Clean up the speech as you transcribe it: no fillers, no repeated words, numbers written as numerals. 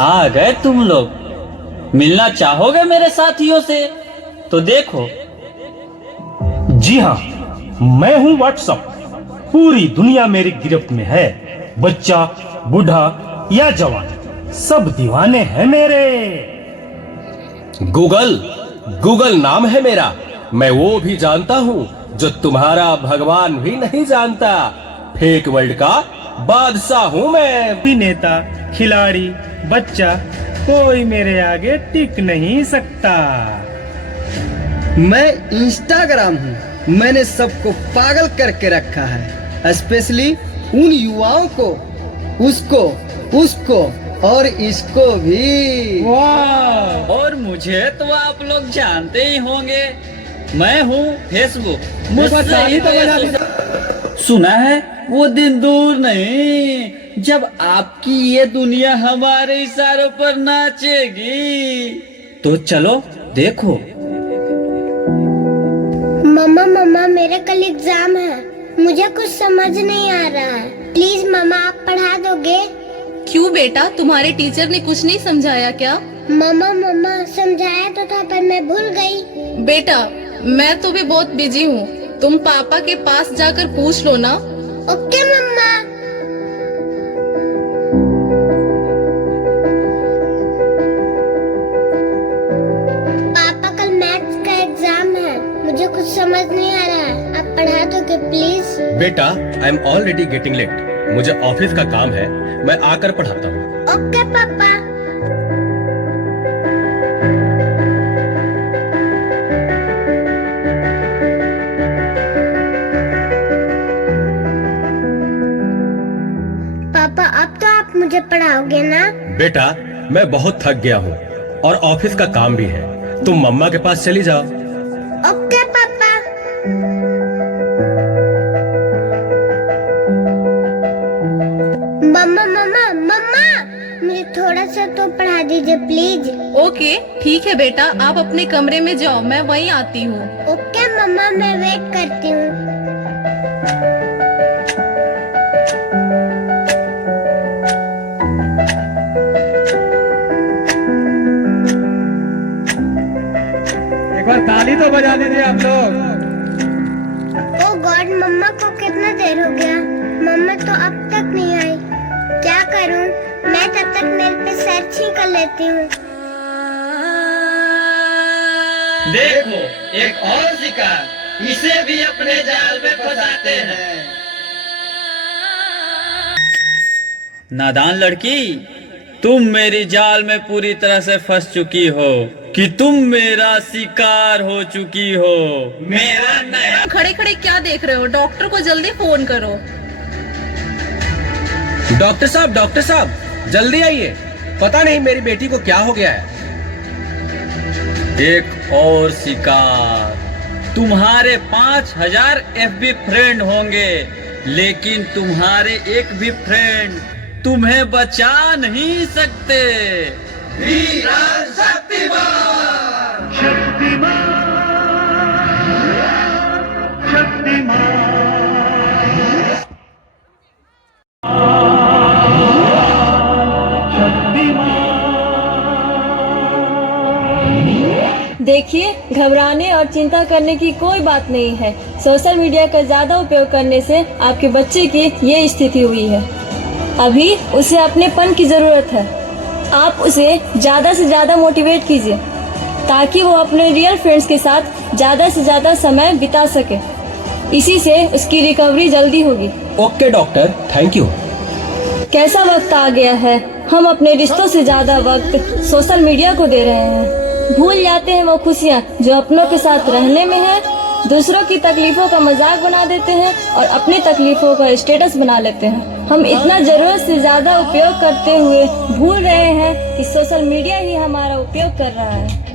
आ गए तुम लोग। मिलना चाहोगे मेरे साथियों से? तो देखो। जी हाँ, मैं हूँ व्हाट्सएप। पूरी दुनिया मेरी गिरफ्त में है। बच्चा, बूढ़ा या जवान, सब दीवाने हैं मेरे। गूगल गूगल नाम है मेरा। मैं वो भी जानता हूँ जो तुम्हारा भगवान भी नहीं जानता। फेक वर्ल्ड का बादशाह हूँ मैं। नेता, खिलाड़ी, बच्चा, कोई मेरे आगे टिक नहीं सकता। मैं इंस्टाग्राम हूँ। मैंने सबको पागल करके रखा है, स्पेशली उन युवाओं को, उसको और इसको भी। वाह! और मुझे तो आप लोग जानते ही होंगे। मैं हूँ फेसबुक। मुझसे ही सुना है वो दिन दूर नहीं जब आपकी ये दुनिया हमारे इशारों पर नाचेगी। तो चलो देखो। मम्मा मेरा कल एग्जाम है। मुझे कुछ समझ नहीं आ रहा है। प्लीज मम्मा, आप पढ़ा दोगे? क्यों बेटा, तुम्हारे टीचर ने कुछ नहीं समझाया क्या? मम्मा समझाया तो था पर मैं भूल गई। बेटा, मैं तो भी बहुत बिजी हूँ। तुम पापा के पास जाकर पूछ लो ना। ओके मम्मा। पापा, कल मैथ्स का एग्जाम है। मुझे कुछ समझ नहीं आ रहा है। आप पढ़ा दोगे प्लीज? बेटा, I am already getting late. मुझे ऑफिस का काम है, मैं आकर पढ़ाता हूँ। ओके पापा। पापा, अब तो आप मुझे पढ़ाओगे ना? बेटा, मैं बहुत थक गया हूँ और ऑफिस का काम भी है। तुम मम्मा के पास चली जाओ। ओके पापा। मम्मा मुझे थोड़ा सा तो पढ़ा दीजिए प्लीज। ओके ठीक है बेटा, आप अपने कमरे में जाओ, मैं वहीं आती हूँ। ओके मम्मा, मैं वेट करती हूँ। एक बार ताली तो बजा दीजिए आप लोग। ओ गॉड, मम्मा को कितना देर हो गया। मम्मा तो अब तक नहीं आई। क्या करूं? मैं तब तक मेल पे सर्च ही कर लेती हूँ। देखो, एक और शिकार। इसे भी अपने जाल में फंसाते हैं। नादान लड़की, तुम मेरी जाल में पूरी तरह से फंस चुकी हो कि तुम मेरा शिकार हो चुकी हो। मेरा नया खड़े खड़े क्या देख रहे हो? डॉक्टर को जल्दी फोन करो। डॉक्टर साहब, जल्दी आइए। पता नहीं मेरी बेटी को क्या हो गया है। एक और शिकार। तुम्हारे 5000 FB फ्रेंड होंगे, लेकिन तुम्हारे एक भी फ्रेंड तुम्हें बचा नहीं सकते। वीरान शक्तिमान, देखिए, घबराने और चिंता करने की कोई बात नहीं है। सोशल मीडिया का ज्यादा उपयोग करने से आपके बच्चे की ये स्थिति हुई है। अभी उसे अपनेपन की जरूरत है। आप उसे ज्यादा से ज्यादा मोटिवेट कीजिए ताकि वो अपने रियल फ्रेंड्स के साथ ज्यादा से ज्यादा समय बिता सके। इसी से उसकी रिकवरी जल्दी होगी। Okay doctor, thank you. कैसा वक्त आ गया है, हम अपने रिश्तों से ज्यादा वक्त सोशल मीडिया को दे रहे हैं। भूल जाते हैं वो खुशियाँ जो अपनों के साथ रहने में है। दूसरों की तकलीफों का मजाक बना देते हैं और अपनी तकलीफों का स्टेटस बना लेते हैं। हम इतना जरूरत से ज्यादा उपयोग करते हुए भूल रहे हैं कि सोशल मीडिया ही हमारा उपयोग कर रहा है।